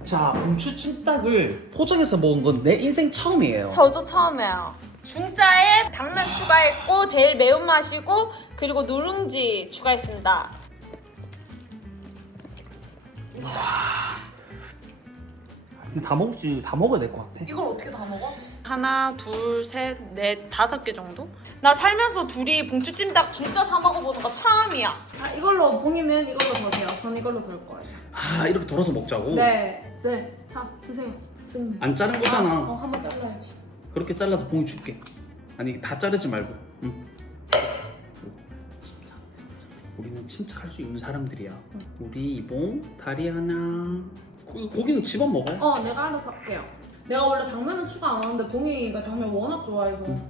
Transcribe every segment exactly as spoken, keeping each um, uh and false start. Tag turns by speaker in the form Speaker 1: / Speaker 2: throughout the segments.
Speaker 1: 자, 봉추 찜닭을 포장해서 먹은 건 내 인생 처음이에요.
Speaker 2: 저도 처음이에요. 중짜에 당면 추가했고 제일 매운맛이고 그리고 누룽지 추가했습니다.
Speaker 1: 다 먹지, 다 먹어야 될 것 같아.
Speaker 2: 이걸 어떻게 다 먹어? 하나, 둘, 셋, 넷, 다섯 개 정도? 나 살면서 둘이 봉추찜닭 진짜 사 먹어보는 거 처음이야.
Speaker 3: 자, 이걸로 봉이는 이걸로 더세요. 전 이걸로 덜 거예요.
Speaker 1: 아, 이렇게 덜어서 먹자고?
Speaker 3: 네, 네. 자, 드세요. 쓱.
Speaker 1: 안 자른 거잖아.
Speaker 3: 어, 한번 잘라야지.
Speaker 1: 그렇게 잘라서 봉이 줄게. 아니, 다 자르지 말고. 응. 우리는 침착할 수 있는 사람들이야.
Speaker 3: 응.
Speaker 1: 우리 이봉 다리 하나. 고, 고기는 집어 먹어.
Speaker 3: 어, 내가 알아서 할게요. 내가 원래 당면은 추가 안 하는데 봉이가 당면 워낙 좋아해서.
Speaker 1: 응.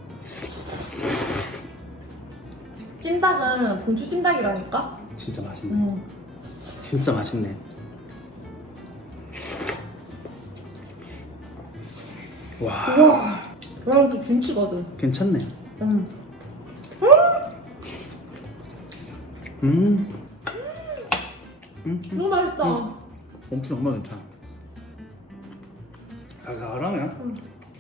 Speaker 3: 찜닭은 봉추 찜닭이라니까?
Speaker 1: 진짜 맛있네.
Speaker 3: 응.
Speaker 1: 진짜 맛있네. 와,
Speaker 3: 우와. 그럼 또 김치거든.
Speaker 1: 괜찮네.
Speaker 3: 응.
Speaker 1: 음. 음.
Speaker 3: 너무 맛있다.
Speaker 1: 응. 봉키 정말 괜찮아. 아, 잘하네.
Speaker 3: 응.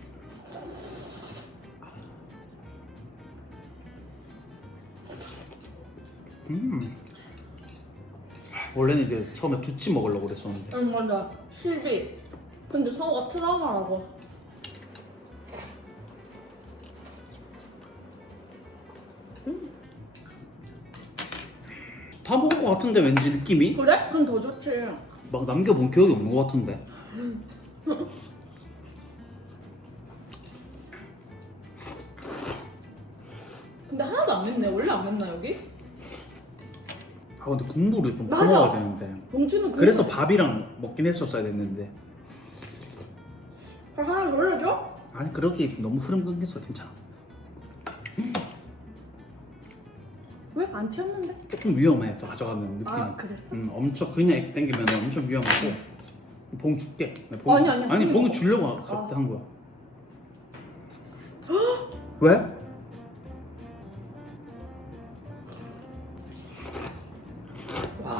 Speaker 1: 음. 원래는 이제 처음에 두찜 먹으려고 그랬었는데.
Speaker 3: 응, 맞아. 실비. 근데 서우가 트라우마라고.
Speaker 1: 다 먹을 것 같은데 왠지 느낌이
Speaker 3: 그래? 그럼 더 좋지.
Speaker 1: 막 남겨본 기억이 없는 것 같은데.
Speaker 3: 근데 하나도 안 맵네. 원래 안 맵나 여기?
Speaker 1: 아 근데 국물이 좀
Speaker 3: 맞아.
Speaker 1: 풀어야 되는데.
Speaker 3: 봉추는 그
Speaker 1: 그래서 밥이랑 먹긴 했었어야 됐는데.
Speaker 3: 하나 더 올려줘?
Speaker 1: 아니 그렇게 너무 흐름 끊겼어. 괜찮아.
Speaker 3: 왜? 안 튀었는데?
Speaker 1: 조금 위험해서 가져가는 느낌.
Speaker 3: 아, 그랬어?
Speaker 1: 음, 엄청 그냥 이렇게 당기면 엄청 위험하고. 봉 줄게. 네, 봉,
Speaker 3: 아니, 아니,
Speaker 1: 아니
Speaker 3: 봉이
Speaker 1: 봉을
Speaker 3: 먹어.
Speaker 1: 주려고
Speaker 3: 아.
Speaker 1: 한 거야. 왜? 와.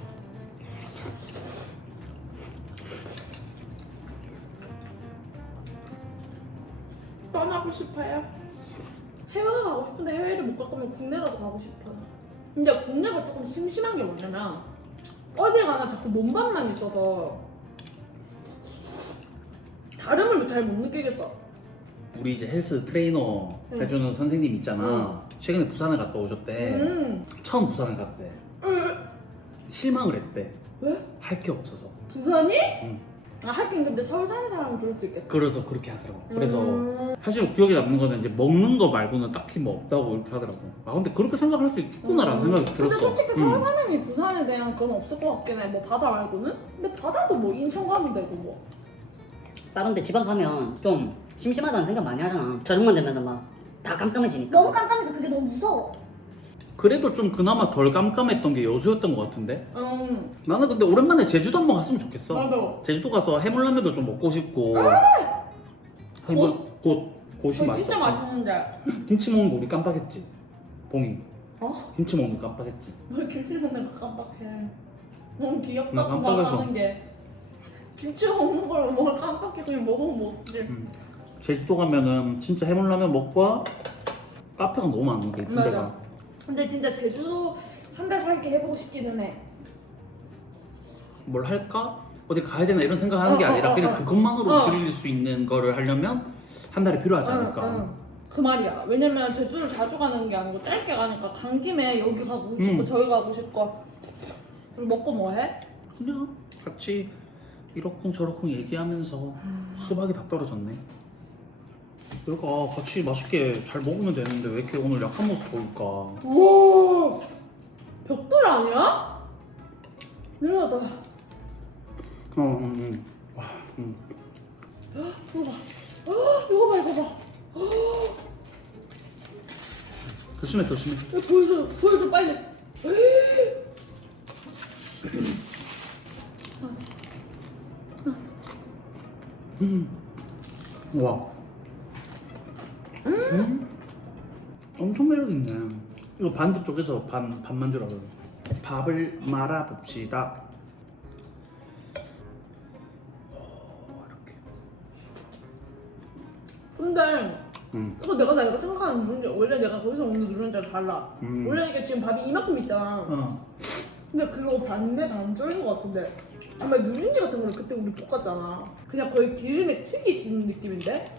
Speaker 3: 떠나고 싶어요. 해외 가고 싶은데 해외를 못 갈 거면 국내라도 가고 싶어요. 근데 국내가 조금 심심한 게 뭐냐면 어딜 가나 자꾸 몸밥만 있어서 다름을 잘 못 느끼겠어.
Speaker 1: 우리 이제 헬스 트레이너
Speaker 3: 응.
Speaker 1: 해주는 선생님 있잖아. 최근에 부산을 갔다 오셨대.
Speaker 3: 음.
Speaker 1: 처음 부산을 갔대. 실망을 했대.
Speaker 3: 왜?
Speaker 1: 할 게 없어서.
Speaker 3: 부산이?
Speaker 1: 응.
Speaker 3: 아, 하긴 근데 서울 사는 사람은 그럴 수 있겠다.
Speaker 1: 그래서 그렇게 하더라고. 그래서
Speaker 3: 음.
Speaker 1: 사실 기억에 남는 거는 이제 먹는 거 말고는 딱히 뭐 없다고 이렇게 하더라고. 아 근데 그렇게 생각할 수 있겠구나라는
Speaker 3: 음.
Speaker 1: 생각이 들었어.
Speaker 3: 근데 솔직히 서울
Speaker 1: 응.
Speaker 3: 사람이 부산에 대한 그건 없을 것 같긴 해. 뭐 바다 말고는? 근데 바다도 뭐 인천 가면 되고 뭐.
Speaker 4: 다른 데 지방 가면 좀 심심하다는 생각 많이 하잖아. 저녁만 되면 막 다 깜깜해지니까.
Speaker 5: 너무 깜깜해서 그게 너무 무서워.
Speaker 1: 그래도 좀 그나마 덜 깜깜했던 게 여수였던 것 같은데.
Speaker 3: 음.
Speaker 1: 나는 근데 오랜만에 제주도 한번 갔으면 좋겠어.
Speaker 3: 나도.
Speaker 1: 제주도 가서 해물라면도 좀 먹고 싶고. 아니 뭐, 곧 곧이
Speaker 3: 그거
Speaker 1: 맛있어.
Speaker 3: 진짜 맛있는데.
Speaker 1: 김치 먹는 거 우리 깜빡했지. 봉이.
Speaker 3: 어?
Speaker 1: 김치 먹는 거 깜빡했지.
Speaker 3: 왜 김치 먹는 거 깜빡해. 너무
Speaker 1: 나
Speaker 3: 귀엽다고
Speaker 1: 깜빡해서.
Speaker 3: 말하는 게. 김치 먹는 걸 뭘 깜빡해 그냥 먹으면 뭐 어떡해.
Speaker 1: 음. 제주도 가면은 진짜 해물라면 먹고 카페가 너무 많은 게 이쁜
Speaker 3: 맞아.
Speaker 1: 데가.
Speaker 3: 근데 진짜 제주도 한 달 살기 해보고 싶기는 해.
Speaker 1: 뭘 할까? 어디 가야 되나 이런 생각하는 게
Speaker 3: 어, 어,
Speaker 1: 아니라
Speaker 3: 어,
Speaker 1: 그냥
Speaker 3: 어.
Speaker 1: 그것만으로
Speaker 3: 어.
Speaker 1: 즐길 수 있는 거를 하려면 한 달이 필요하지 않을까.
Speaker 3: 응, 응. 그 말이야. 왜냐면 제주를 자주 가는 게 아니고 짧게 가니까 간 김에 여기 가고 싶고
Speaker 1: 음.
Speaker 3: 저기 가고 싶고. 먹고 뭐 해?
Speaker 1: 그냥 같이 이러쿵 저러쿵 얘기하면서 수박이 다 떨어졌네. 그러니까 같이 맛있게 잘 먹으면 되는데 왜 이렇게 오늘 약한 모습 보일까?
Speaker 3: 우와. 벽돌 아니야? 내려다.
Speaker 1: 어, 음, 음. 와, 음.
Speaker 3: 이거 봐. 헉, 이거 봐, 이거 봐. 헉,
Speaker 1: 조심해, 조심해.
Speaker 3: 이거 보여줘, 보여줘 빨리.
Speaker 1: 음. 와. 음. 엄청 매력 있네. 이거 반대쪽에서 반 반만 주라 그래. 밥을 말아 봅시다.
Speaker 3: 근데
Speaker 1: 음.
Speaker 3: 이거 내가 내가 생각하는 누룽지 원래 내가 거기서 먹는 누룽지랑 달라.
Speaker 1: 음.
Speaker 3: 원래 이게 지금 밥이 이만큼 있잖아.
Speaker 1: 어.
Speaker 3: 근데 그거 반대 반절인 것 같은데 아마 누룽지 같은 거는 그때 우리 볶았잖아. 그냥 거의 기름에 튀기신 느낌인데?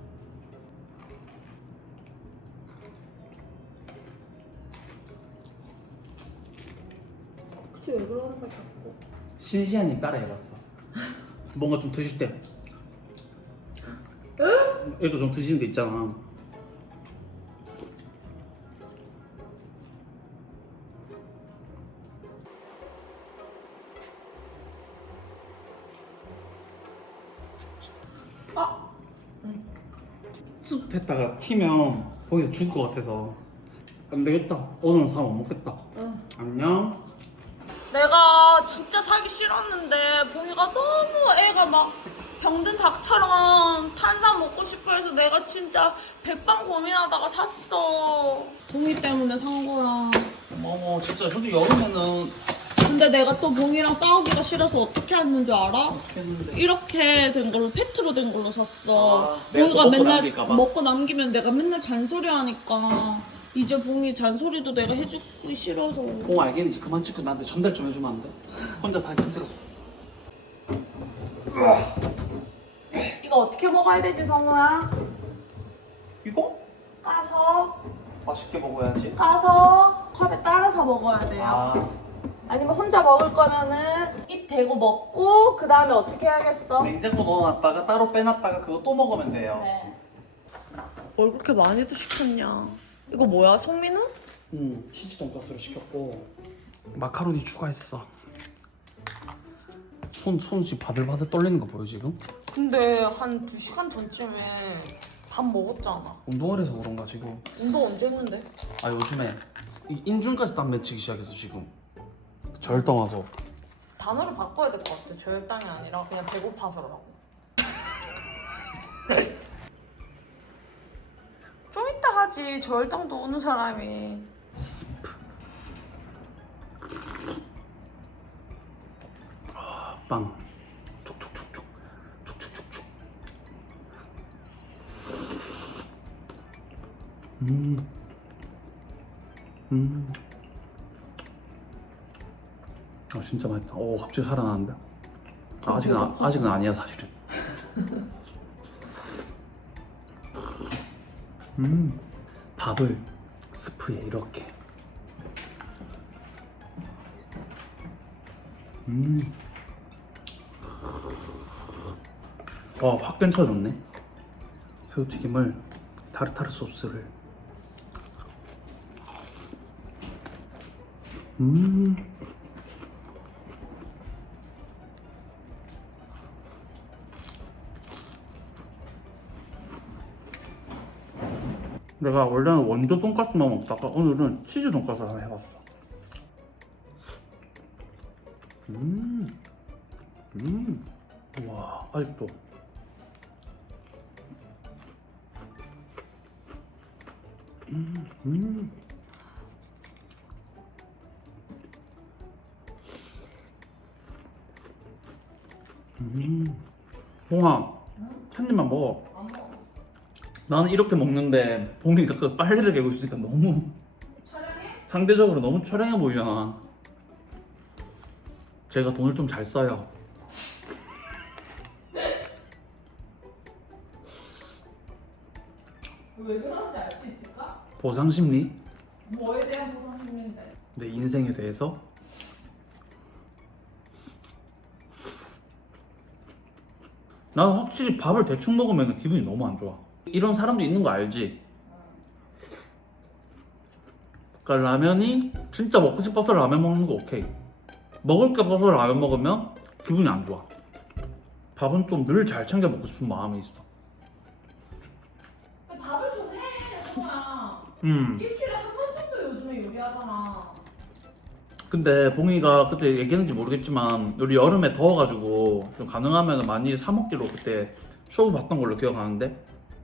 Speaker 3: 그치 왜 그러는 거야 자꾸.
Speaker 1: 신시아님 따라 해봤어. 뭔가 좀 드실 때. 애도 좀 드시는 데 있잖아.
Speaker 3: 아!
Speaker 1: 습 했다가 튀면 거기서 죽을 것 같아서 안 되겠다. 오늘은 다 못 먹겠다.
Speaker 3: 응.
Speaker 1: 안녕.
Speaker 2: 내가 진짜 사기 싫었는데 봉이가 너무 애가 막 병든 닭처럼 탄산 먹고 싶어 해서 내가 진짜 백방 고민하다가 샀어. 봉이 때문에 산 거야.
Speaker 1: 어머 진짜 솔직히 여름에는
Speaker 2: 근데 내가 또 봉이랑 싸우기가 싫어서 어떻게 했는 줄 알아?
Speaker 1: 어떻게 했는데
Speaker 2: 이렇게 된 걸로 페트로 된 걸로 샀어.
Speaker 1: 아, 내가 또
Speaker 2: 봉이가
Speaker 1: 먹고
Speaker 2: 맨날
Speaker 1: 남길까 봐?
Speaker 2: 먹고 남기면 내가 맨날 잔소리 하니까 이제 봉이 잔소리도 내가 해주기 싫어서.
Speaker 1: 봉 알겠니? 그만 찍고 나한테 전달 좀 해주면 안 돼? 혼자 사기 힘들었어.
Speaker 2: 이거 어떻게 먹어야 되지, 성우야?
Speaker 1: 이거?
Speaker 2: 까서
Speaker 1: 맛있게 먹어야지.
Speaker 2: 까서 컵에 따라서 먹어야 돼요.
Speaker 1: 아,
Speaker 2: 아니면 혼자 먹을 거면은 입 대고 먹고 그 다음에 어떻게 해야겠어?
Speaker 1: 냉장고 넣어놨다가 따로 빼놨다가 그거 또 먹으면 돼요.
Speaker 2: 네. 뭘 그렇게 많이도 시켰냐? 이거 뭐야, 송민호?
Speaker 1: 응, 치즈 돈가스를 시켰고 마카로니 추가했어. 손, 손 지금 바들바들 떨리는 거 보여 지금?
Speaker 2: 근데 한 두 시간 전쯤에 밥 먹었잖아.
Speaker 1: 운동을 해서 그런가 지금?
Speaker 2: 운동 언제 했는데?
Speaker 1: 아 요즘에 이 인중까지 땀 맺히기 시작해서 지금 절당 와서.
Speaker 2: 단어를 바꿔야 될 것 같아. 저혈당이 아니라 그냥 배고파서라고. 좀 이따 하지. 저혈당도 오는 사람이.
Speaker 1: 스프. 아, 빵. 촉촉촉촉. 촉촉촉촉. 음. 음. 아 진짜 맛있다. 오 갑자기 살아나는데. 아, 아직은 아, 아직은 아니야 사실은. 음. 밥을 스프에 이렇게. 음. 와, 확 괜찮아졌네. 새우튀김을 타르타르 소스를. 음. 내가 원래는 원조 돈까스만 먹다가 오늘은 치즈 돈까스를 하나 해봤어. 음, 음, 와 아직도. 음, 음. 음. 봉아, 한 입만 먹어. 나는 이렇게 먹는데 봉이가 그 빨래를 개고 있으니까 너무
Speaker 2: 촬영해?
Speaker 1: 상대적으로 너무 촬영해 보이잖아. 제가 돈을 좀 잘 써요.
Speaker 3: 왜 그런지 알 수 있을까?
Speaker 1: 보상 심리?
Speaker 3: 뭐에 대한 보상 심리인데?
Speaker 1: 내 인생에 대해서? 나는 확실히 밥을 대충 먹으면 기분이 너무 안 좋아. 이런 사람도 있는 거 알지? 그러니까 라면이 진짜 먹고 싶어서 라면 먹는 거 오케이. 먹을 게 없어서 라면 먹으면 기분이 안 좋아. 밥은 좀 늘 잘 챙겨 먹고 싶은 마음이 있어.
Speaker 3: 밥을 좀 해, 성우야.
Speaker 1: 음.
Speaker 3: 일주일에 한 번 정도 요즘에 요리하잖아.
Speaker 1: 근데 봉이가 그때 얘기했는지 모르겠지만 우리 여름에 더워가지고 좀 가능하면 많이 사 먹기로 그때 쇼부 봤던 걸로 기억하는데.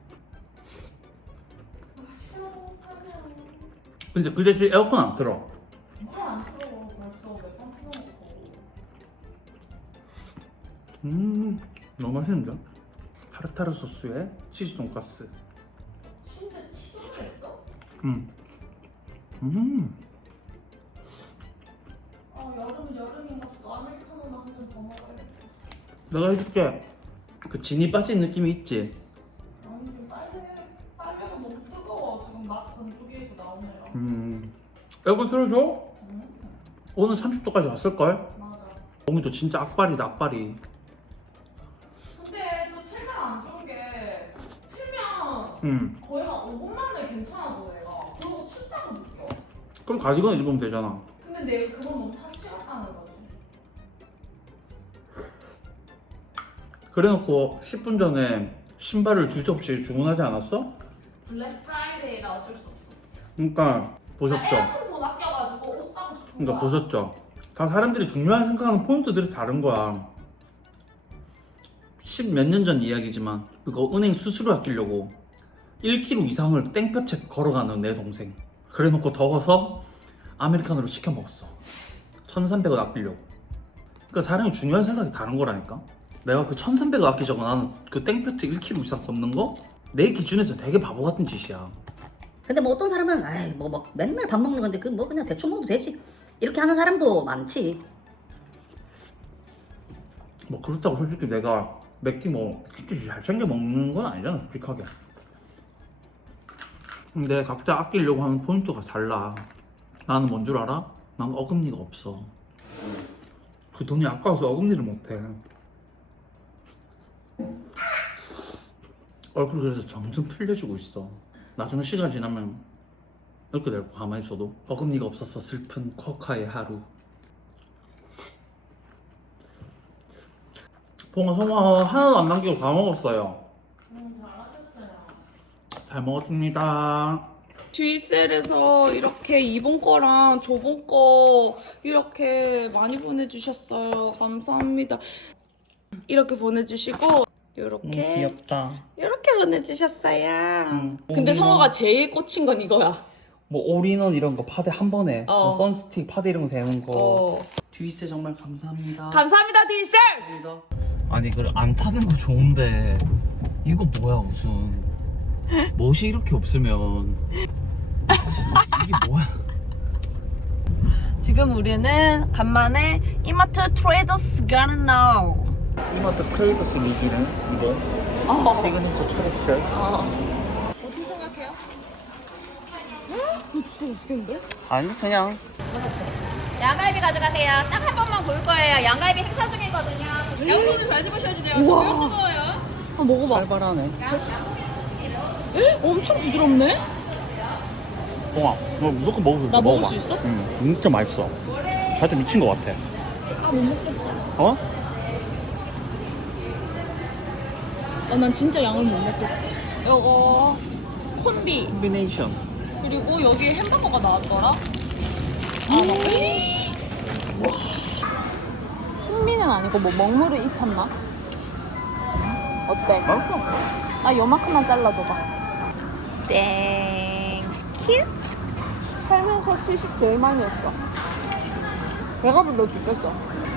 Speaker 1: 근데 그 대신 에어컨 안 틀어.
Speaker 3: 안 틀어. 벌써 몇번 틀어놓고.
Speaker 1: 음 너무 맛있는데? 타르타르 소스에 치즈 돈가스.
Speaker 3: 진짜 치즈가 있어?
Speaker 1: 음. 음.
Speaker 3: 어 여름은 여름인가 보다. 아메리카노나 한 잔 더 먹어야겠다.
Speaker 1: 내가 해줄게. 그 진이 빠진 느낌이 있지?
Speaker 3: 아니 지금 빨래 빨래가 너무 뜨거워. 지금 막 건조기에서 나오네요.
Speaker 1: 음. 에어컨 틀어줘?
Speaker 3: 응?
Speaker 1: 오늘 삼십 도까지 왔을걸?
Speaker 3: 맞아.
Speaker 1: 공기도 진짜 악발이다 악발이.
Speaker 3: 근데 또 틀면 안 좋은 게 틀면
Speaker 1: 음.
Speaker 3: 거의 한 오 분 만에 괜찮아져 내가. 그리고 춥다고 느껴.
Speaker 1: 그럼 가디건 입으면 되잖아.
Speaker 3: 근데 내가 그건 너무 사치 같다는 거지.
Speaker 1: 그래놓고 십 분 전에 신발을 주저없이 주문하지 않았어?
Speaker 3: 블랙 프라이데이라 어쩔 수 없었어.
Speaker 1: 그러니까 보셨죠?
Speaker 3: 에어컨 돈 아껴가지고 옷 사고 싶은
Speaker 1: 그러니까
Speaker 3: 거야.
Speaker 1: 보셨죠? 다 사람들이 중요한 생각하는 포인트들이 다른 거야. 십 몇 년 전 이야기지만 그거 은행 수수료 아끼려고 일 킬로미터 이상을 땡볕에 걸어가는 내 동생. 그래놓고 더워서 아메리카노를 시켜 먹었어. 천삼백 원 아끼려고. 그러니까 사람이 중요한 생각이 다른 거라니까. 내가 그 천삼백 원 아끼자고 나는 그 땡볕에 일 킬로미터 이상 걷는 거? 내 기준에서 되게 바보 같은 짓이야.
Speaker 4: 근데 뭐 어떤 사람은 아이 뭐 막 맨날 밥 먹는 건데 그 뭐 그냥 대충 먹어도 되지 이렇게 하는 사람도 많지.
Speaker 1: 뭐 그렇다고 솔직히 내가 맵기 뭐 진짜 잘 챙겨 먹는 건 아니잖아 솔직하게. 근데 각자 아끼려고 하는 포인트가 달라. 나는 뭔 줄 알아? 난 어금니가 없어. 그 돈이 아까워서 어금니를 못해. 얼굴 그래서 점점 틀려지고 있어. 나중에 시간 지나면 이렇게 될 거 가만히 있어도 어금니가 없어서 슬픈 쿼카의 하루. 봉아 성아 하나도 안 남기고 다 먹었어요.
Speaker 3: 음, 잘하셨어요.
Speaker 1: 잘 먹었습니다.
Speaker 2: 듀이셀에서 이렇게 이번 거랑 저번 거 이렇게 많이 보내주셨어요. 감사합니다. 이렇게 보내주시고 이렇게
Speaker 1: 귀엽다.
Speaker 2: 이렇게 보내주셨어요.
Speaker 1: 음,
Speaker 2: 근데
Speaker 1: 올인원.
Speaker 2: 성화가 제일 꽂힌 건 이거야.
Speaker 1: 뭐 올인원 이런 거 파데 한 번에
Speaker 2: 어.
Speaker 1: 뭐 선스틱 파데 이런 거 되는 거.
Speaker 2: 어.
Speaker 1: 듀이셀 정말 감사합니다.
Speaker 2: 감사합니다, 듀이셀.
Speaker 1: 아니 그래 안 타는 거 좋은데 이거 뭐야 무슨 멋이 이렇게 없으면 이게 뭐야?
Speaker 2: 지금 우리는 간만에 이마트 트레이더스 가는 날.
Speaker 1: 이마트 트레이더스 리기는 이거
Speaker 2: 어.
Speaker 1: 시그니처 초록색.
Speaker 2: 어. 어떻게 생각해요? 이거 진짜 맛있겠는데?
Speaker 1: 아니 그냥
Speaker 5: 양갈비 가져가세요. 딱 한 번만 구울 거예요. 양갈비 행사 중이거든요. 양손을 잘 집으셔야 돼요.
Speaker 2: 우와.
Speaker 5: 너무 뜨거워요.
Speaker 2: 한번 먹어봐.
Speaker 1: 살벌하네.
Speaker 2: 에? 엄청 부드럽네?
Speaker 1: 봉아 너 무조건 먹을 수 있어.
Speaker 2: 나 먹을
Speaker 1: 먹어봐.
Speaker 2: 수 있어?
Speaker 1: 응 진짜 맛있어. 살짝 미친 거 같아.
Speaker 2: 아, 못 먹겠어.
Speaker 1: 어?
Speaker 2: 아, 난 진짜 양을 못 먹겠어. 요거 콤비
Speaker 1: 콤비네이션.
Speaker 2: 그리고 여기 햄버거가 나왔더라. 아, 나 와. 콤비는 아니고 뭐 먹물을 입혔나? 어때?
Speaker 1: 맛있어.
Speaker 2: 아, 요만큼만 잘라줘봐. 땡. 큐? 살면서 치식 제일 많이 했어. 배가 불러 죽겠어.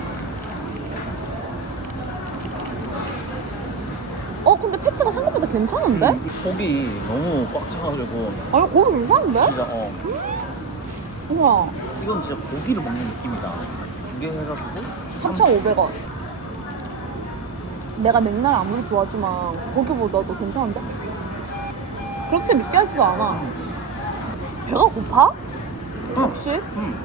Speaker 2: 어, 근데 패트가 생각보다 괜찮은데?
Speaker 1: 이 고기 너무 꽉 차가지고
Speaker 2: 아니, 고기 괜찮은데?
Speaker 1: 진짜 어
Speaker 2: 우와.
Speaker 1: 이건 진짜 고기를 먹는 느낌이다. 두 개 해가지고
Speaker 2: 삼천오백 원. 내가 맥날 아무리 좋아하지만 거기보다도 괜찮은데? 그렇게 느끼하지도 않아. 배가 고파? 혹시?
Speaker 1: 음.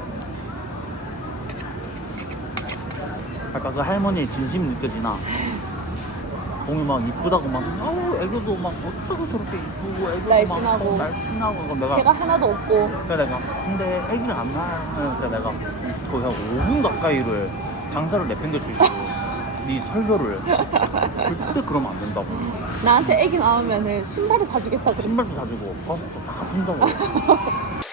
Speaker 1: 아까 그 할머니의 진심이 느껴지나? 봉이 막 이쁘다고 막 아우 애교도 막 어쩌고 저렇게 이쁘고 애교도
Speaker 2: 날씬하고.
Speaker 1: 막 어, 날씬하고 그럼 내가
Speaker 2: 배가 하나도 없고.
Speaker 1: 그래 내가 근데 애기를 안 낳아요. 그래 내가 거의 한 오 분 가까이를 장사를 내팽겨주시고 네 설교를 절대 그러면 안 된다고.
Speaker 2: 나한테 애기 낳으면 신발을 사주겠다 그랬어.
Speaker 1: 신발도 사주고 가속도 다 준다고.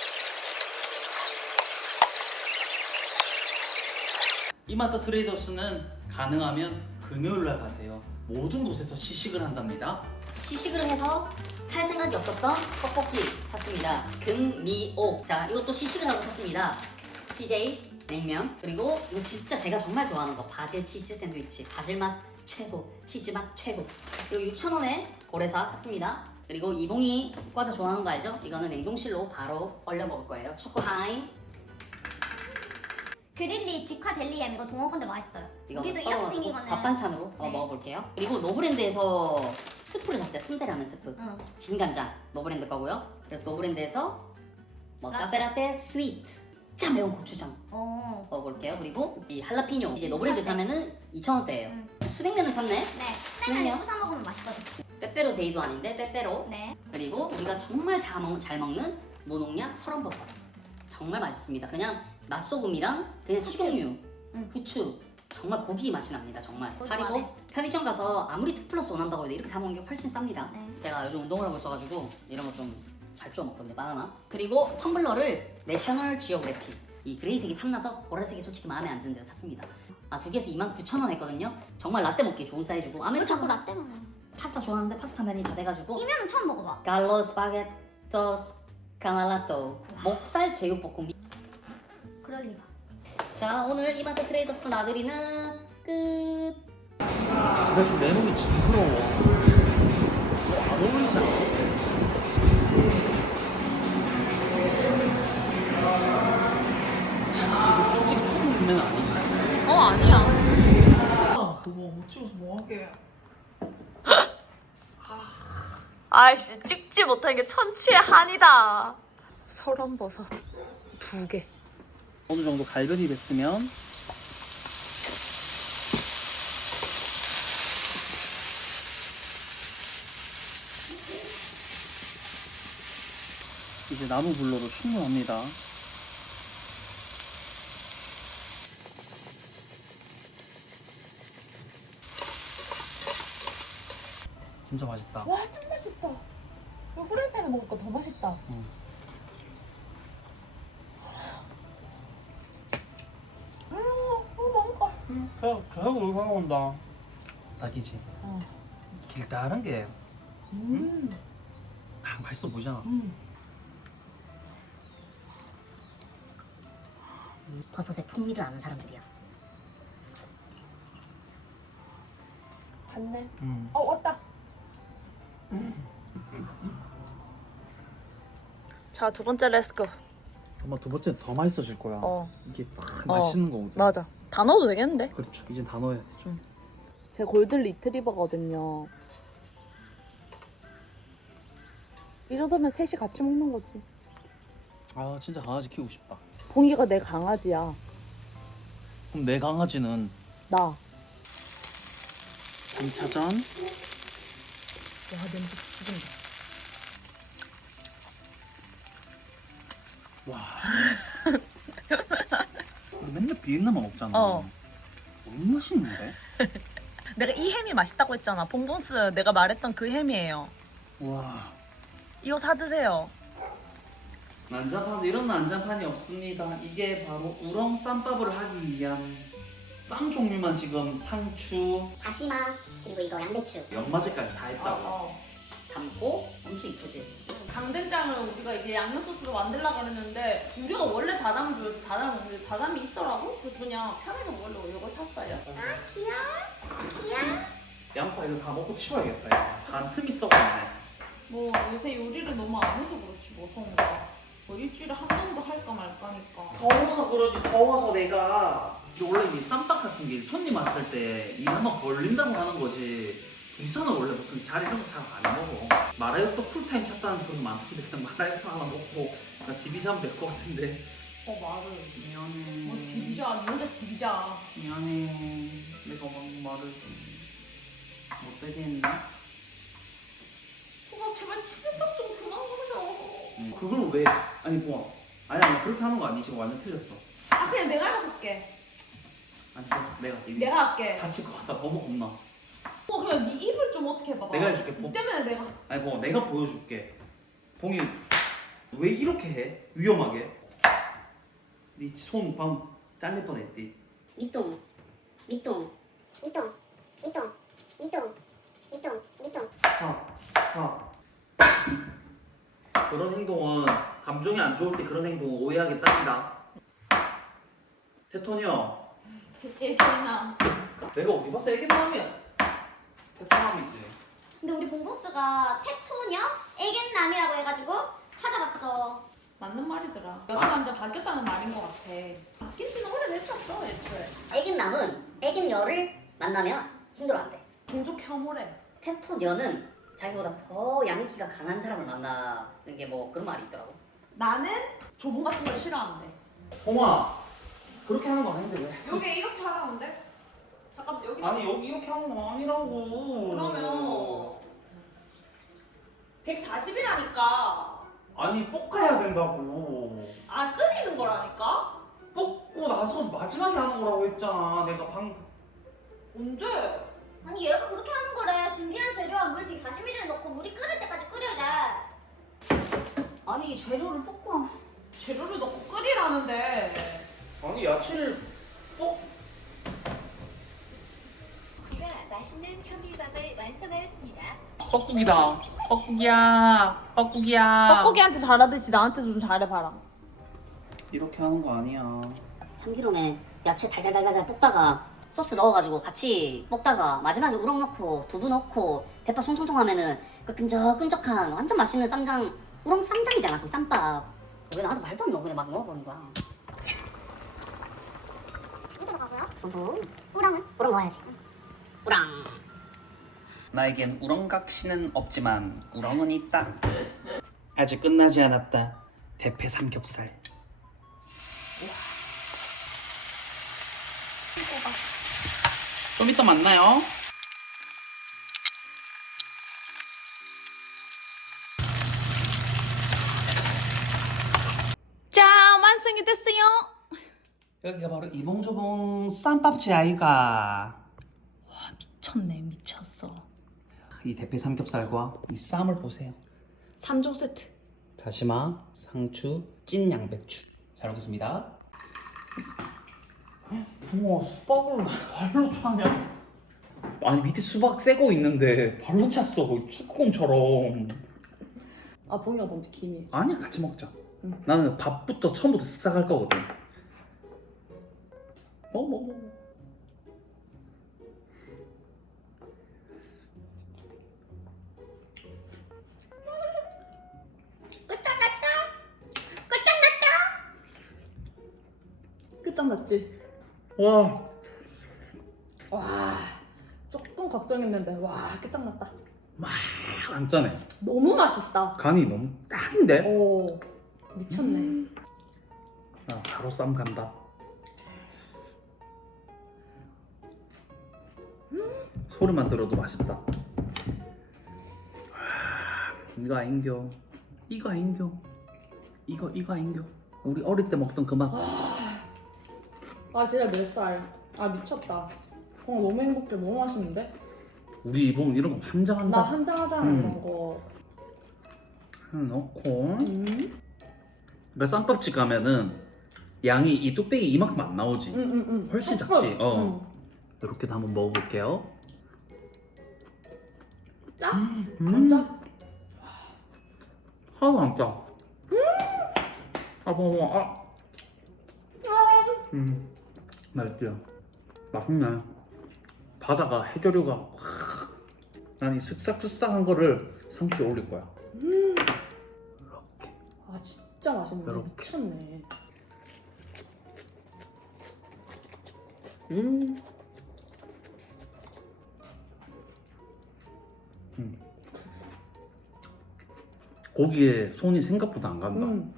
Speaker 1: 이마트 트레이더스는 가능하면 금요일날 가세요. 모든 곳에서 시식을 한답니다.
Speaker 4: 시식을 해서 살 생각이 없었던 떡볶이 샀습니다. 금미옥. 자, 이것도 시식을 하고 샀습니다. 씨제이 냉면, 그리고 이거 진짜 제가 정말 좋아하는 거 바질 치즈 샌드위치. 바질 맛 최고, 치즈맛 최고. 그리고 육천 원에 고래사 샀습니다. 그리고 이봉이 과자 좋아하는 거 알죠? 이거는 냉동실로 바로 얼려 먹을 거예요. 초코하임.
Speaker 6: 그릴리 직화 델리햄 이거 동원 건데 맛있어요.
Speaker 4: 이거
Speaker 6: 우리도 이렇게
Speaker 4: 썰어가지고
Speaker 6: 생긴 거는
Speaker 4: 밥 반찬으로 어,
Speaker 6: 네.
Speaker 4: 먹어볼게요. 그리고 노브랜드에서 스프를 샀어요. 푼데라면 스프.
Speaker 6: 응.
Speaker 4: 진간장 노브랜드 거고요. 그래서 노브랜드에서 뭐
Speaker 6: 라떼.
Speaker 4: 카페라떼 스위트 짜 매운 고추장
Speaker 6: 어.
Speaker 4: 먹어볼게요. 그리고 이 할라피뇨 이제 노브랜드
Speaker 6: 이천 원.
Speaker 4: 사면은 이천 원대예요.
Speaker 6: 응.
Speaker 4: 수냉면을 샀네.
Speaker 6: 네.
Speaker 4: 그럼요.
Speaker 6: 생면에 부사 먹으면 맛있거든.
Speaker 4: 빼빼로 데이도 아닌데 빼빼로.
Speaker 6: 네.
Speaker 4: 그리고 우리가 정말 잘, 먹, 잘 먹는 무농약 설원버섯. 정말 맛있습니다. 그냥 맛소금이랑 그냥 식용유,
Speaker 6: 응.
Speaker 4: 후추. 정말 고기 맛이 납니다. 정말.
Speaker 6: 고기
Speaker 4: 그리고
Speaker 6: 맛에.
Speaker 4: 편의점 가서 아무리 투 플러스 원 한다고 해도 이렇게 사 먹는 게 훨씬 쌉니다.
Speaker 6: 네.
Speaker 4: 제가 요즘 운동을 하고 있어가지고 이런 거 좀 잘 쪼아 먹거든요. 바나나. 그리고 텀블러를 내셔널 지오그래피 이 그레이색이 탐나서 보라색이 솔직히 마음에 안 드는데 샀습니다. 아 두 개에서 이만 구천 원 했거든요. 정말 라떼 먹기 좋은 사이즈고
Speaker 6: 왜 자꾸
Speaker 4: 아메리카노
Speaker 6: 라떼 먹어?
Speaker 4: 파스타 좋아하는데 파스타 면이 다 돼가지고
Speaker 6: 이 면은 처음 먹어봐.
Speaker 4: 갈로 스파게토스 카날라토 목살 제육볶음.
Speaker 6: 그럴 리가.
Speaker 4: 자 오늘 이마트 트레이더스 나들이는 끝.
Speaker 1: 근데 좀 내 놈이 징그러워. 안 어울리지 않아? 솔직히, 솔직히 처음 보면 아니지.
Speaker 2: 어 아니야.
Speaker 1: 아, 그거 못 찍어서 뭐하게.
Speaker 2: 아이씨 찍지 못한 게 천치의 한이다. 설원버섯 두 개.
Speaker 1: 어느 정도 갈변이 됐으면 이제 나무 불로도 충분합니다. 진짜 맛있다.
Speaker 3: 와, 참 맛있어. 이거 후라이팬에 먹으니까 더 맛있다.
Speaker 1: 응.
Speaker 3: 음, 어, 맛있다.
Speaker 1: 계속 계속 울고 온다. 딱이지.
Speaker 3: 어.
Speaker 1: 길다란 게
Speaker 3: 음.
Speaker 1: 딱 맛있어 보이잖아.
Speaker 3: 음.
Speaker 4: 버섯의 풍미를 아는 사람들이야.
Speaker 3: 갔네.
Speaker 1: 음.
Speaker 3: 어, 왔다.
Speaker 2: 자 두 번째 렛츠고.
Speaker 1: 아마 두 번째는 더 맛있어질 거야.
Speaker 2: 어
Speaker 1: 이게 딱
Speaker 2: 어,
Speaker 1: 맛있는 거거든.
Speaker 2: 맞아. 다 넣어도 되겠는데?
Speaker 1: 그렇죠. 이젠 다 넣어야 되죠.
Speaker 2: 제 골든 리트리버거든요. 이 정도면 셋이 같이 먹는 거지.
Speaker 1: 아 진짜 강아지 키우고 싶다.
Speaker 2: 봉이가 내 강아지야.
Speaker 1: 그럼 내 강아지는
Speaker 2: 나.
Speaker 1: 삼 차전.
Speaker 2: 와 냄새 지긴다.
Speaker 1: 와. 우리 맨날 비엔나만 먹잖아.
Speaker 2: 어.
Speaker 1: 너무 맛있는데?
Speaker 2: 내가 이 햄이 맛있다고 했잖아. 봉봉스 내가 말했던 그 햄이에요.
Speaker 1: 와.
Speaker 2: 이거 사 드세요.
Speaker 1: 난장판 이런 난장판이 없습니다. 이게 바로 우렁 쌈밥을 하기 위한 쌈 종류만 지금 상추,
Speaker 6: 다시마 그리고 이거 양배추.
Speaker 1: 연마제까지 다 했다고.
Speaker 2: 어.
Speaker 4: 담고 엄청 이쁘지?
Speaker 2: 강된장을 우리가 이제 양념 소스로 만들려고 그랬는데 우리가 원래 다담주에서 다담 먹는데 다담이 있더라고. 그래서 그냥 편하게 먹으려고 이걸 샀어요.
Speaker 1: 양파 이거 다 먹고 치워야겠다. 이거. 반 틈이 썩었네.
Speaker 2: 뭐 요새 요리를 너무 안 해서 그렇지 뭐 성우가. 뭐 일주일에 한 번도 할까 말까니까.
Speaker 1: 더워서 그러지 더워서 내가 이게 원래 이 쌈밥 같은 게 손님 왔을 때 일 한번 벌린다고 하는 거지 부산은 원래 보통 잘 이런 거 잘 안 먹어. 마라요토 풀타임 찾다는 소리 많던데 그냥 마라요토 하나 먹고 나 디비자면 될 것 같은데.
Speaker 2: 어 말을.
Speaker 1: 미안해.
Speaker 2: 뭐 디비자 니 혼자 디비자.
Speaker 1: 미안해. 내가 막 말을 못되게 했나?
Speaker 2: 와 제발 치즈떡 좀 그만 그러죠.
Speaker 1: 응. 그걸 왜? 아니 뭐 아니 아니 그렇게 하는 거 아니지. 완전 틀렸어.
Speaker 2: 아 그냥 내가 알아서 할게.
Speaker 1: 아니 내가 내가 디비.
Speaker 2: 내가 할게.
Speaker 1: 다칠 것 같아. 너무 겁나.
Speaker 2: 어 그냥 네 입을 좀 어떻게 해봐봐.
Speaker 1: 내가 해줄게.
Speaker 2: 이
Speaker 1: 보...
Speaker 2: 때문에 내가.
Speaker 1: 아니 뭐 내가 보여줄게. 봉이 왜 이렇게 해? 위험하게. 네 손 방금 잘릴 뻔했디.
Speaker 6: 밑동. 밑동. 밑동. 밑동. 밑동. 밑동. 밑동.
Speaker 1: 사, 사. 그런 행동은 감정이 안 좋을 때 그런 행동은 오해하겠답니다. 테토니 형,
Speaker 2: 애기나.
Speaker 1: 내가 어디 봤어 애기 마음이야. 베트남이지.
Speaker 6: 근데 우리 봉보스가 테토녀 애견남이라고 해가지고 찾아봤어.
Speaker 2: 맞는 말이더라. 여자 남자 바뀌었다는 말인 것 같아. 바뀐 지는 오래됐었어 애초에.
Speaker 4: 애견남은 애견녀를 만나면 힘들어한대.
Speaker 2: 동족 혐오래.
Speaker 4: 테토녀는 자기보다 더 양기가 강한 사람을 만나는 게 뭐 그런 말이 있더라고.
Speaker 2: 나는 조봉 같은 걸 싫어하는데.
Speaker 1: 홍아, 그렇게 하는 거 아닌데 왜?
Speaker 2: 여기 이렇게 하라는데? 잠깐 여기.
Speaker 1: 아니 여기 이렇게 하는 거 아니라고.
Speaker 2: 그러면 백사십이라니까.
Speaker 1: 아니 볶아야 된다고.
Speaker 2: 아 끓이는 거라니까?
Speaker 1: 볶고 나서 마지막에 하는 거라고 했잖아. 내가 방.
Speaker 2: 언제?
Speaker 6: 아니 얘가 그렇게 하는 거래. 준비한 재료와 물 백사십 밀리리터를 넣고 물이 끓을 때까지 끓여야
Speaker 4: 아니 재료를 볶고
Speaker 2: 재료를 넣고 끓이라는데.
Speaker 1: 아니 야채를 볶.
Speaker 7: 우리가 맛있는 현미밥을 완성하였습니다.
Speaker 1: 뻐꾸기다. 뻐꾸기야. 뻐꾸기야.
Speaker 3: 뻐꾸기한테 잘하듯이 나한테도 좀 잘해봐라.
Speaker 1: 이렇게 하는 거 아니야.
Speaker 4: 참기름에 야채 달달달달 볶다가 소스 넣어가지고 같이 볶다가 마지막에 우럭 넣고 두부 넣고 대파 송송송 하면은 그 끈적끈적한 완전 맛있는 쌈장 우럭 쌈장이잖아 그 쌈밥. 왜 나한테 말도 안 넣어 그냥 막 넣어버린 거야.
Speaker 6: 이렇게 먹어고요. 두부. 우렁은? 우렁 넣어야지.
Speaker 4: 우랑.
Speaker 1: 나에겐 우렁각시는 없지만 우렁은 있다. 아직 끝나지 않았다. 대패 삼겹살. 좀 이따 만나요.
Speaker 2: 짠! 완성이 됐어요.
Speaker 1: 여기가 바로 이봉조봉 쌈밥집 아이가.
Speaker 2: 미쳤네 미쳤어.
Speaker 1: 이 대패 삼겹살과 이 쌈을 보세요.
Speaker 2: 삼 종 세트.
Speaker 1: 다시마, 상추, 찐 양배추. 잘 먹겠습니다. 어머, 수박을 발로 차냐? 아니 밑에 수박 새거 있는데 발로 찼어. 거의 축구공처럼.
Speaker 3: 아 봉이가 먼저 김이.
Speaker 1: 아니야, 같이 먹자.
Speaker 3: 응.
Speaker 1: 나는 밥부터 처음부터 쓱싹 할 거거든. 먹어 먹어 먹어.
Speaker 3: 끝장났지?
Speaker 1: 와,
Speaker 3: 와 조금 걱정했는데 와 끝장났다.
Speaker 1: 안 짜네.
Speaker 3: 너무 맛있다.
Speaker 1: 간이 너무 딱인데?
Speaker 3: 오 미쳤네.
Speaker 1: 아, 바로 쌈 간다. 소리만 들어도 맛있다. 아, 이거 아닌겨. 이거 아닌겨. 이거 이거 아닌겨. 우리 어릴 때 먹던 그 맛.
Speaker 3: 아 진짜 내 스타일. 아 미쳤다. 어 너무 행복해. 너무 맛있는데?
Speaker 1: 우리 이봉 이런 거 환장한다.
Speaker 3: 나 한장하잖아
Speaker 1: 음.
Speaker 3: 이런 거.
Speaker 1: 하나 넣고.
Speaker 3: 음.
Speaker 1: 그 쌈밥집 가면은 양이 이 뚝배기 이만큼 안 나오지.
Speaker 3: 응응응.
Speaker 1: 훨씬 작지? 어. 이렇게도 한번 먹어볼게요.
Speaker 3: 짜?
Speaker 1: 음.
Speaker 3: 안 짜?
Speaker 1: 하나도 안 짜. 아, 뭐, 뭐, 아. 음, 맛있죠. 맛있네. 바다가 해조류가 확. 난 이 쓱싹쓱싹한 거를 상추에 올릴 거야. 이렇게.
Speaker 3: 아 진짜 맛있네.
Speaker 1: 이렇게.
Speaker 3: 미쳤네.
Speaker 1: 음. 음. 고기에 손이 생각보다 안 간다.
Speaker 3: 음.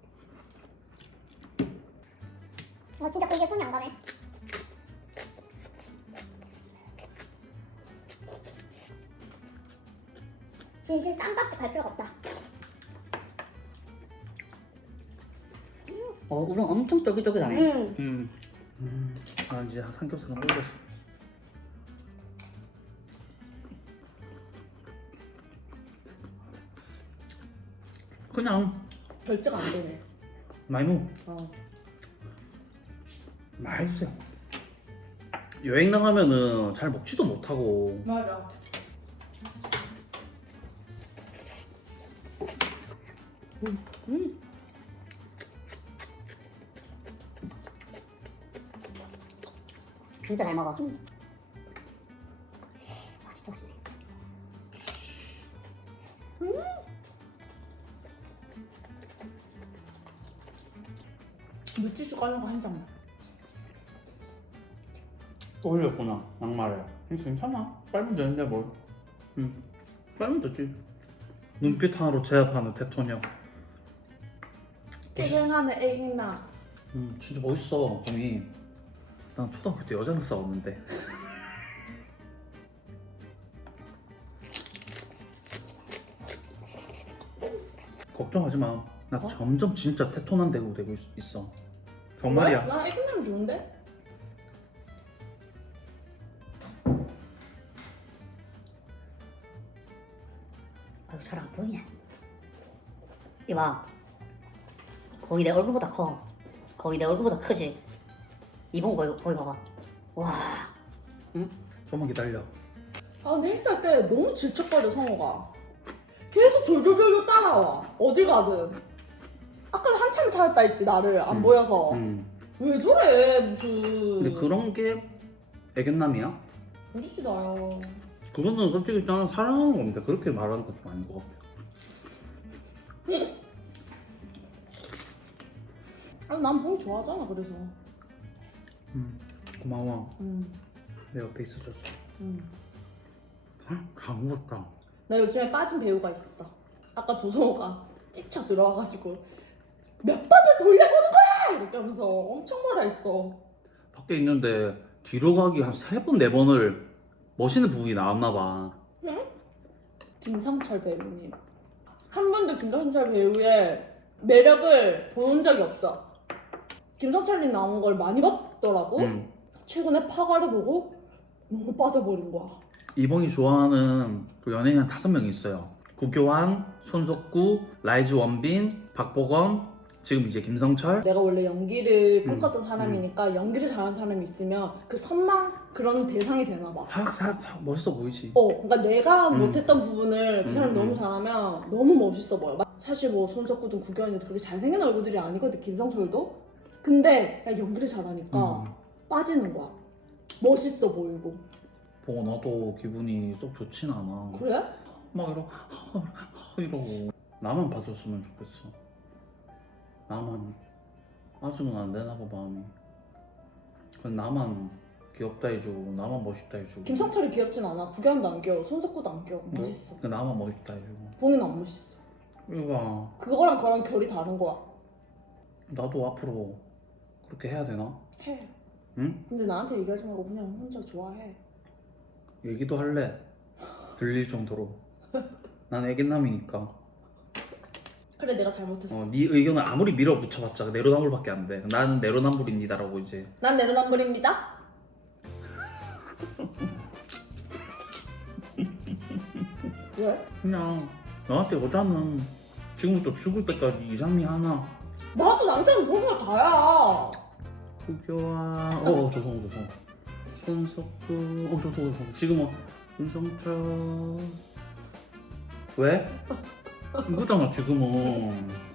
Speaker 6: 어 진짜 고기에 손이 안 가네. 진심 쌈밥집 갈 필요가 없다.
Speaker 4: 어 우럭 엄청 쫄깃쫄깃하네.
Speaker 6: 음.
Speaker 1: 음. 음. 아 이제 삼겹살은 올렸어. 그냥
Speaker 3: 결제가 안 되네.
Speaker 1: 많이 먹어.
Speaker 3: 어.
Speaker 1: 맛있어요. 여행 나가면은 잘 먹지도 못하고.
Speaker 3: 맞아. 음.
Speaker 4: 진짜 잘 먹어.
Speaker 6: 와
Speaker 3: 진짜 싫어. 음. 물티슈 깔는 거 한 장만.
Speaker 1: 또 흘렸구나 양말에. 괜찮아. 빨면 되는데 뭘. 응. 빨면 되지. 눈빛 하나로 제압하는 대통령.
Speaker 3: 깨갱하는 애기나.
Speaker 1: 음 진짜 멋있어 봄이. 난 초등학교 때 여자랑 싸웠는데. 걱정하지 마. 나
Speaker 3: 어?
Speaker 1: 점점 진짜 테토난 되고 되고 있- 있어. 정말이야.
Speaker 3: 난 애기나면 좋은데?
Speaker 4: 아유 잘 안 보이네. 이봐, 거의 내 얼굴보다 커. 거의 내 얼굴보다 크지. 이번 거기 거기 봐봐. 와,
Speaker 1: 좀만 기다려.
Speaker 3: 아 근데 헬스할 때 너무 질척거려 성호가. 계속 졸졸졸졸 따라와. 어딜 가든. 아까 한참 찾았다 했지 나를 안
Speaker 1: 음.
Speaker 3: 보여서.
Speaker 1: 음.
Speaker 3: 왜 저래 무슨.
Speaker 1: 근데 그런 게 애견남이야?
Speaker 3: 모르지 나요.
Speaker 1: 그거는 솔직히 나는 사랑하는 겁니다. 그렇게 말하는 건 좀 아닌 것 같아요.
Speaker 3: 아, 난 봉이 좋아하잖아 그래서.
Speaker 1: 음, 고마워.
Speaker 3: 음,
Speaker 1: 내 옆에 있어줘서.
Speaker 3: 음.
Speaker 1: 다 먹었다.
Speaker 3: 나 요즘에 빠진 배우가 있어. 아까 조성호가 찌쳐 들어와가지고 몇 번을 돌려보는 거야! 이렇게 하면서 엄청 뭐라 했어.
Speaker 1: 밖에 있는데 뒤로 가기 한 세 번, 네 번을 멋있는 부분이 나왔나 봐.
Speaker 3: 김상철 배우님. 한 번도 김상철 배우의 매력을 본 적이 없어. 김상철님 나온 걸 많이 봤더라고.
Speaker 1: 음.
Speaker 3: 최근에 파가를 보고 너무 빠져버린 거야.
Speaker 1: 이봉이 좋아하는 그 연예인 한 다섯 명이 있어요. 구교환, 손석구, 라이즈 원빈, 박보검, 지금 이제 김성철.
Speaker 3: 내가 원래 연기를
Speaker 1: 음,
Speaker 3: 꿈꿨던 사람이니까 연기를 잘하는 사람이 있으면 그 선망 그런 대상이 되나 봐.
Speaker 1: 하, 사, 사, 멋있어 보이지.
Speaker 3: 어, 그러니까 내가
Speaker 1: 음.
Speaker 3: 못했던 부분을 그 사람이
Speaker 1: 음,
Speaker 3: 너무
Speaker 1: 음.
Speaker 3: 잘하면 너무 멋있어 보여. 막 사실 뭐 손석구든 구교환이든 그렇게 잘생긴 얼굴들이 아니거든, 김성철도. 근데 야, 연기를 잘하니까
Speaker 1: 음.
Speaker 3: 빠지는 거야. 멋있어 보이고.
Speaker 1: 보고 나도 기분이 썩 좋진 않아.
Speaker 3: 그래?
Speaker 1: 막 이러고 하, 하, 이러고 나만 봐줬으면 좋겠어. 나만. 아직은 안 되나 봐 마음이. 그냥 나만 귀엽다 해주고 나만 멋있다 해주고.
Speaker 3: 김성철이 귀엽진 않아. 구교환도 안 귀여워. 손석구도 안 귀여워. 멋있어.
Speaker 1: 그 나만 멋있다 해주고.
Speaker 3: 본인 안 멋있어.
Speaker 1: 이거 봐.
Speaker 3: 그거랑 그거랑 결이 다른 거야.
Speaker 1: 나도 앞으로 그렇게 해야 되나?
Speaker 3: 해.
Speaker 1: 응?
Speaker 3: 근데 나한테 얘기하지 말고 그냥 혼자 좋아해.
Speaker 1: 얘기도 할래. 들릴 정도로. 난 애견남이니까.
Speaker 3: 그래, 내가 잘못했어.
Speaker 1: 어, 네 의견을 아무리 밀어붙여봤자 내로남불밖에 안 돼. 나는 내로남불입니다라고 이제.
Speaker 3: 난 내로남불입니다. 왜?
Speaker 1: 그냥 너한테 여자는 지금부터 죽을 때까지 이상미 하나.
Speaker 3: 나도 남자는 그런 거 다야.
Speaker 1: 구교환. 어, 어 조성 조성. 손석구. 어 조성 조성. 지금은 김성철. 왜? 이거잖아 지금은.